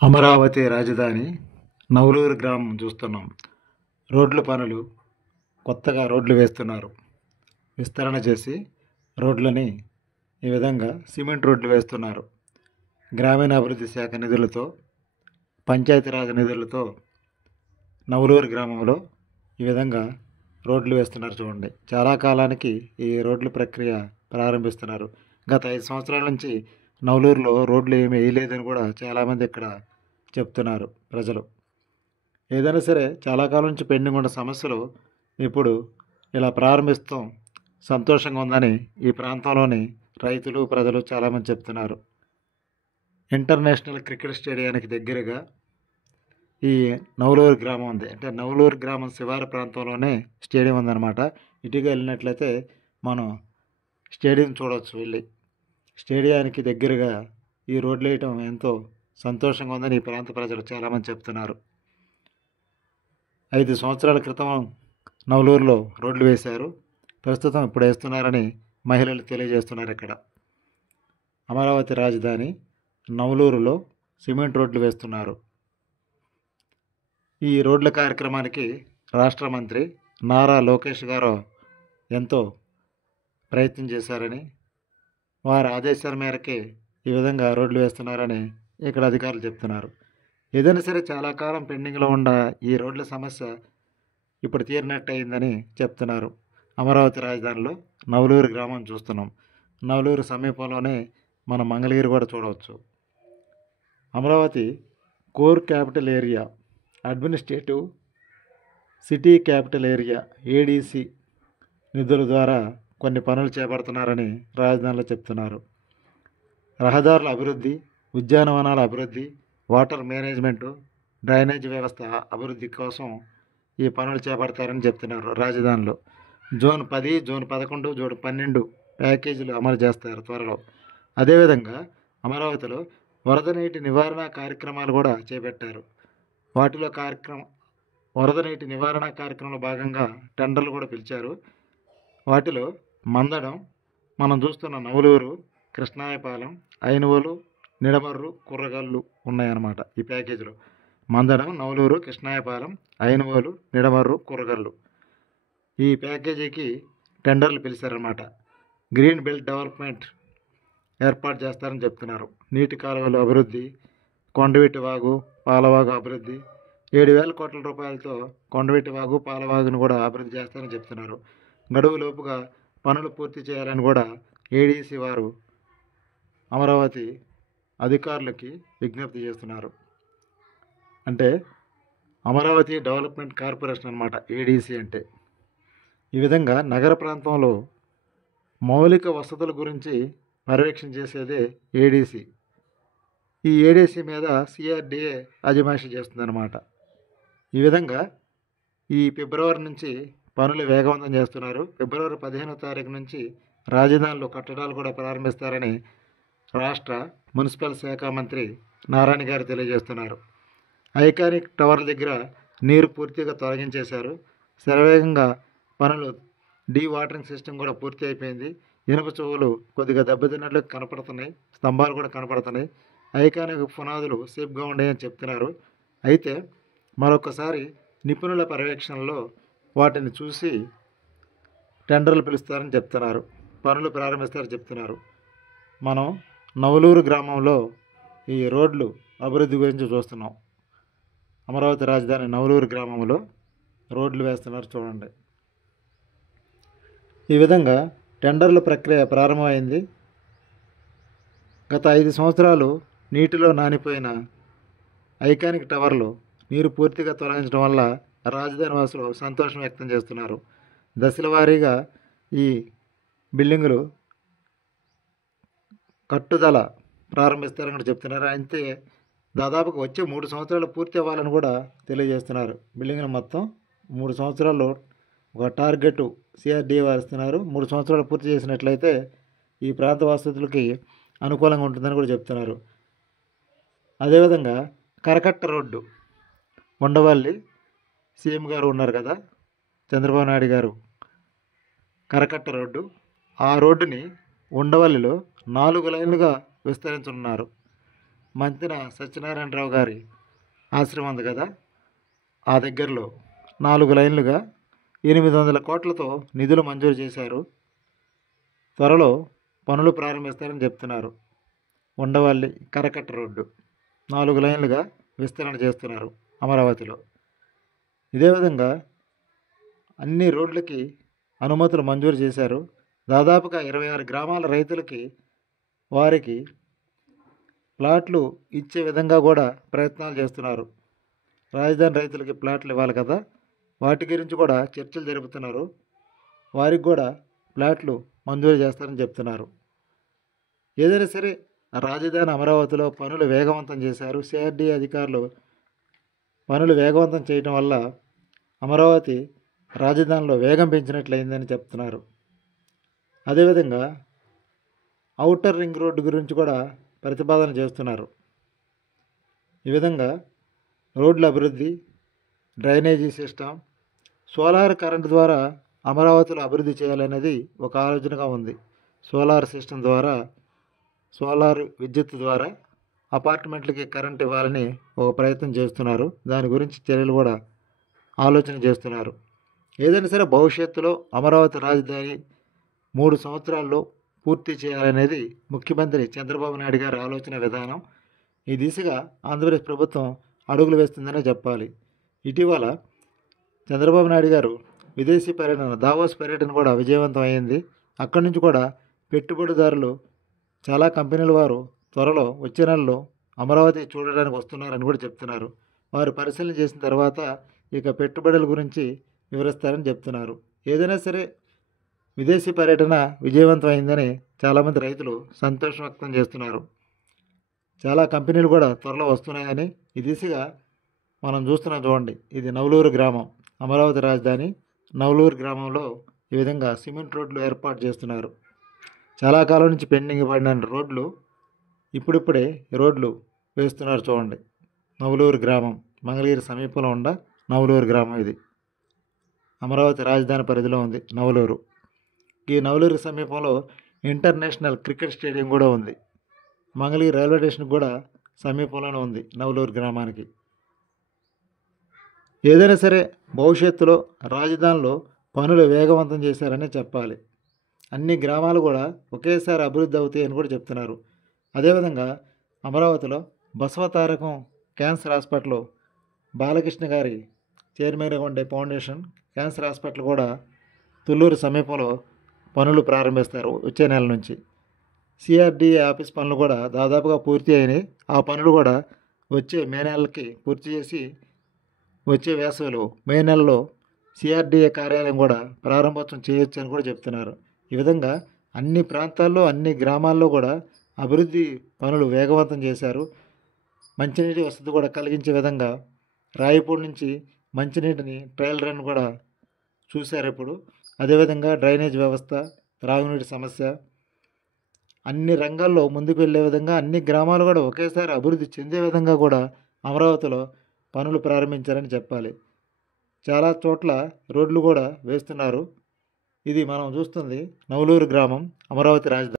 అమరావతి రాజధాని నవలూరు గ్రామం చూస్తున్నాం. రోడ్ల పనులు కొత్తగా రోడ్లు వేస్తున్నారు. విస్తరణ చేసి రోడ్లని ఈ విధంగా సిమెంట్ రోడ్లు వేస్తున్నారు. గ్రామీణాభివృద్ధి శాఖ నిధులతో, పంచాయతీరాజ్ నిధులతో నవలూరు గ్రామంలో ఈ విధంగా రోడ్లు వేస్తున్నారు. చూడండి, చాలా కాలానికి ఈ రోడ్ల ప్రక్రియ ప్రారంభిస్తున్నారు. గత 5 సంవత్సరాల నుంచి నవలూరులో రోడ్లు ఏమీ వేయలేదని కూడా చాలామంది ఇక్కడ చెప్తున్నారు ప్రజలు. ఏదైనా సరే చాలా కాలం నుంచి పెండింగ్ ఉన్న సమస్యలు ఇప్పుడు ఇలా ప్రారంభిస్తాం సంతోషంగా ఉందని ఈ ప్రాంతంలోని రైతులు, ప్రజలు చాలామంది చెప్తున్నారు. ఇంటర్నేషనల్ క్రికెట్ స్టేడియానికి దగ్గరగా ఈ నవలూరు గ్రామం ఉంది. అంటే నవలూరు గ్రామం శివారు ప్రాంతంలోనే స్టేడియం ఉందన్నమాట. ఇటుగా వెళ్ళినట్లయితే మనం స్టేడియం చూడవచ్చు. వెళ్ళి స్టేడియానికి దగ్గరగా ఈ రోడ్లు వేయటం ఎంతో సంతోషంగా ఉందని ఈ ప్రాంత ప్రజలు చాలామంది చెప్తున్నారు. 5 సంవత్సరాల క్రితం నవలూరులో రోడ్లు వేశారు. ప్రస్తుతం ఇప్పుడు వేస్తున్నారని మహిళలు తెలియజేస్తున్నారు. ఇక్కడ అమరావతి రాజధాని నవలూరులో సిమెంట్ రోడ్లు వేస్తున్నారు. ఈ రోడ్ల కార్యక్రమానికి రాష్ట్ర మంత్రి నారా లోకేష్ గారు ఎంతో ప్రయత్నం చేశారని, వారి ఆదేశాల మేరకే ఈ విధంగా రోడ్లు వేస్తున్నారని ఇక్కడ అధికారులు చెప్తున్నారు. ఏదైనా సరే చాలా కాలం పెండింగ్లో ఉన్న ఈ రోడ్ల సమస్య ఇప్పుడు తీరినట్టు అయిందని చెప్తున్నారు. అమరావతి రాజధానిలో నవలూరు గ్రామం చూస్తున్నాం. నవలూరు సమీపంలోనే మన మంగళగిరి కూడా చూడవచ్చు. Amaravati core capital area, administrative city capital area ADC నిధుల ద్వారా కొన్ని పనులు చేపడుతున్నారని రాజధానిలో చెప్తున్నారు. రహదారుల అభివృద్ధి, ఉద్యానవనాల అభివృద్ధి, వాటర్ మేనేజ్మెంటు, డ్రైనేజ్ వ్యవస్థ అభివృద్ధి కోసం ఈ పనులు చేపడతారని చెప్తున్నారు. రాజధానిలో జోన్ 10, జోన్ 11, జోన్ 12 ప్యాకేజీలు అమలు చేస్తారు త్వరలో. అదేవిధంగా అమరావతిలో వరద నీటి నివారణ కార్యక్రమాలు కూడా చేపట్టారు. వాటిలో వరద నీటి నివారణ కార్యక్రమంలో భాగంగా టెండర్లు కూడా పిలిచారు. వాటిలో మందడం, మనం చూస్తున్న నవలూరు, కృష్ణాయపాలెం, ఐనువోలు, నిడమర్రు, కుర్రగల్లు ఉన్నాయన్నమాట. ఈ ప్యాకేజీలో మందడం, నవలూరు, కృష్ణాయపాలెం, ఐనువోలు, నిడమర్రు, కుర్రగల్లు ఈ ప్యాకేజీకి టెండర్లు పిలిచారన్నమాట. గ్రీన్ బెల్ట్ డెవలప్మెంట్ ఏర్పాటు చేస్తారని చెప్తున్నారు. నీటి కాలువల అభివృద్ధి, కొండవీటి వాగు, పాలవాగు అభివృద్ధి, 7,000 కోట్ల రూపాయలతో కొండవీటి వాగు, పాలవాగును కూడా అభివృద్ధి చేస్తారని చెప్తున్నారు. గడువులోపుగా పనులు పూర్తి చేయాలని కూడా ఏడీసీ వారు అమరావతి అధికారులకి విజ్ఞప్తి చేస్తున్నారు. అంటే అమరావతి డెవలప్మెంట్ కార్పొరేషన్ అన్నమాట ఏడీసీ అంటే. ఈ విధంగా నగర ప్రాంతంలో మౌలిక వసతుల గురించి పర్యవేక్షణ చేసేదే ఏడీసీ. ఈ ఏడీసీ మీద సిఆర్డీఏ అజమాయిషీ చేస్తుందన్నమాట. ఈ విధంగా ఈ ఫిబ్రవరి నుంచి పనులు వేగవంతం చేస్తున్నారు. ఫిబ్రవరి 15వ తారీఖు నుంచి రాజధానిలో కట్టడాలు కూడా ప్రారంభిస్తారని రాష్ట్ర మున్సిపల్ శాఖ మంత్రి నారాయణ గారు తెలియజేస్తున్నారు. ఐకానిక్ టవర్ల దగ్గర నీరు పూర్తిగా తొలగించేశారు. శరవేగంగా పనులు, డీ వాటరింగ్ సిస్టమ్ కూడా పూర్తి అయిపోయింది. ఇనుప చెవులు కొద్దిగా దెబ్బతిన్నట్లు కనపడుతున్నాయి, స్తంభాలు కూడా కనపడుతున్నాయి. ఐకానిక్ పునాదులు సేఫ్గా ఉన్నాయని చెప్తున్నారు. అయితే మరొకసారి నిపుణుల పర్యవేక్షణలో వాటిని చూసి టెండర్లు పిలుస్తారని చెప్తున్నారు, పనులు ప్రారంభిస్తారని చెప్తున్నారు. మనం నవలూరు గ్రామంలో ఈ రోడ్లు అభివృద్ధి గురించి చూస్తున్నాం. అమరావతి రాజధాని నవలూరు గ్రామంలో రోడ్లు వేస్తున్నారు చూడండి. ఈ విధంగా టెండర్ల ప్రక్రియ ప్రారంభమైంది. గత 5 సంవత్సరాలు నీటిలో నానిపోయిన ఐకానిక్ టవర్లు నీరు పూర్తిగా తొలగించడం వల్ల రాజధాని వాసులు సంతోషం వ్యక్తం చేస్తున్నారు. దశల వారీగా ఈ బిల్డింగులు కట్టుదల ప్రారంభిస్తారని కూడా చెప్తున్నారు. అయితే దాదాపుగా వచ్చే 3 సంవత్సరాలు పూర్తి అవ్వాలని కూడా తెలియజేస్తున్నారు. బిల్డింగులు మొత్తం 3 సంవత్సరాల్లో ఒక టార్గెట్ సిఆర్డీఏ వారిస్తున్నారు. 3 సంవత్సరాలు పూర్తి చేసినట్లయితే ఈ ప్రాంత వసతులకి అనుకూలంగా ఉంటుందని కూడా చెప్తున్నారు. అదేవిధంగా కరకట్ట రోడ్డు, ఉండవల్లి సీఎం గారు ఉన్నారు కదా, చంద్రబాబు నాయుడు గారు, కరకట్ట రోడ్డు, ఆ రోడ్డుని ఉండవల్లిలో 4 లైన్లుగా విస్తరించనున్నారు. మంతిన సత్యనారాయణరావు గారి ఆశ్రమం ఉంది కదా, ఆ దగ్గరలో 4 లైన్లుగా 800 కోట్లతో నిధులు మంజూరు చేశారు. త్వరలో పనులు ప్రారంభిస్తారని చెప్తున్నారు. ఉండవల్లి కరకట్ట రోడ్డు 4 లైన్లుగా విస్తరణ చేస్తున్నారు అమరావతిలో. ఇదే విధంగా అన్ని రోడ్లకి అనుమతులు మంజూరు చేశారు. దాదాపుగా 26 గ్రామాల రైతులకి వారికి ప్లాట్లు ఇచ్చే విధంగా కూడా ప్రయత్నాలు చేస్తున్నారు. రాజధాని రైతులకి ప్లాట్లు ఇవ్వాలి కదా, వాటి గురించి కూడా చర్చలు జరుపుతున్నారు. వారికి కూడా ప్లాట్లు మంజూరు చేస్తారని చెప్తున్నారు. ఏదైనా సరే రాజధాని అమరావతిలో పనులు వేగవంతం చేశారు. సిఆర్డీఏ అధికారులు పనులు వేగవంతం చేయడం వల్ల అమరావతి రాజధానిలో వేగం పెంచినట్లయిందని చెప్తున్నారు. అదేవిధంగా ఔటర్ రింగ్ రోడ్డు గురించి కూడా ప్రతిపాదన చేస్తున్నారు. ఈ విధంగా రోడ్ల అభివృద్ధి, డ్రైనేజీ సిస్టమ్, సోలార్ కరెంటు ద్వారా అమరావతిలో అభివృద్ధి చేయాలనేది ఒక ఆలోచనగా ఉంది. సోలార్ సిస్టమ్ ద్వారా, సోలార్ విద్యుత్ ద్వారా అపార్ట్మెంట్లకి కరెంట్ ఇవ్వాలని ఒక ప్రయత్నం చేస్తున్నారు. దాని గురించి చర్యలు కూడా ఆలోచన చేస్తున్నారు. ఏదైనా సరే భవిష్యత్తులో అమరావతి రాజధాని 3 సంవత్సరాల్లో పూర్తి చేయాలనేది ముఖ్యమంత్రి చంద్రబాబు నాయుడు గారి ఆలోచన విధానం. ఈ దిశగా ఆంధ్రప్రదేశ్ ప్రభుత్వం అడుగులు వేస్తుందనే చెప్పాలి. ఇటీవల చంద్రబాబు నాయుడు గారు విదేశీ పర్యటన, దావోస్ పర్యటన కూడా విజయవంతం అయింది. అక్కడి నుంచి కూడా పెట్టుబడిదారులు, చాలా కంపెనీల వారు త్వరలో వచ్చే నెలలో అమరావతి చూడడానికి వస్తున్నారని కూడా చెప్తున్నారు. వారు పరిశీలన చేసిన తర్వాత ఇక పెట్టుబడుల గురించి వివరిస్తారని చెప్తున్నారు. ఏదైనా సరే విదేశీ పర్యటన విజయవంతం అయిందని చాలామంది రైతులు సంతోషం వ్యక్తం చేస్తున్నారు. చాలా కంపెనీలు కూడా త్వరలో వస్తున్నాయని ఈ దిశగా మనం చూస్తున్నాం. చూడండి, ఇది నవలూరు గ్రామం, అమరావతి రాజధాని నవలూరు గ్రామంలో ఈ విధంగా సిమెంట్ రోడ్లు ఏర్పాటు చేస్తున్నారు. చాలా కాలం నుంచి పెండింగ్ పడిన రోడ్లు ఇప్పుడిప్పుడే రోడ్లు వేస్తున్నారు. చూడండి, నవలూరు గ్రామం మంగళగిరి సమీపంలో ఉన్న నవలూరు గ్రామం. ఇది అమరావతి రాజధాని పరిధిలో ఉంది నవలూరు. ఈ నవలూరు సమీపంలో ఇంటర్నేషనల్ క్రికెట్ స్టేడియం కూడా ఉంది. మంగళగిరి రైల్వే స్టేషన్ కూడా సమీపంలోనే ఉంది నవలూరు గ్రామానికి. ఏదైనా సరే భవిష్యత్తులో రాజధానిలో పనులు వేగవంతం చేశారని చెప్పాలి. అన్ని గ్రామాలు కూడా ఒకేసారి అభివృద్ధి అవుతాయని కూడా చెప్తున్నారు. అదేవిధంగా అమరావతిలో బసవతారకం క్యాన్సర్ హాస్పిటల్, బాలకృష్ణ గారి చైర్మన్గా ఉండే ఫౌండేషన్ క్యాన్సర్ హాస్పిటల్ కూడా తుళ్ళూరు సమీపంలో పనులు ప్రారంభిస్తారు వచ్చే నెల నుంచి. సిఆర్డీఏ ఆఫీస్ పనులు కూడా దాదాపుగా పూర్తి అయినాయి. ఆ పనులు కూడా వచ్చే మే నెలకి పూర్తి చేసి వచ్చే వేసవిలో మే నెలలో సిఆర్డీఏ కార్యాలయం కూడా ప్రారంభోత్సవం చేయొచ్చు అని కూడా చెప్తున్నారు. ఈ విధంగా అన్ని ప్రాంతాల్లో, అన్ని గ్రామాల్లో కూడా అభివృద్ధి పనులు వేగవంతం చేశారు. మంచినీటి వసతి కూడా కలిగించే విధంగా రాయపూడి నుంచి మంచినీటిని ట్రయల్ రన్ కూడా చూశారు ఇప్పుడు. అదేవిధంగా డ్రైనేజ్ వ్యవస్థ, త్రాగునీటి సమస్య, అన్ని రంగాల్లో ముందుకు వెళ్ళే విధంగా అన్ని గ్రామాలు కూడా ఒకేసారి అభివృద్ధి చెందే విధంగా కూడా అమరావతిలో పనులు ప్రారంభించారని చెప్పాలి. చాలా చోట్ల రోడ్లు కూడా వేస్తున్నారు. ఇది మనం చూస్తుంది నవలూరు గ్రామం, అమరావతి రాజధాని.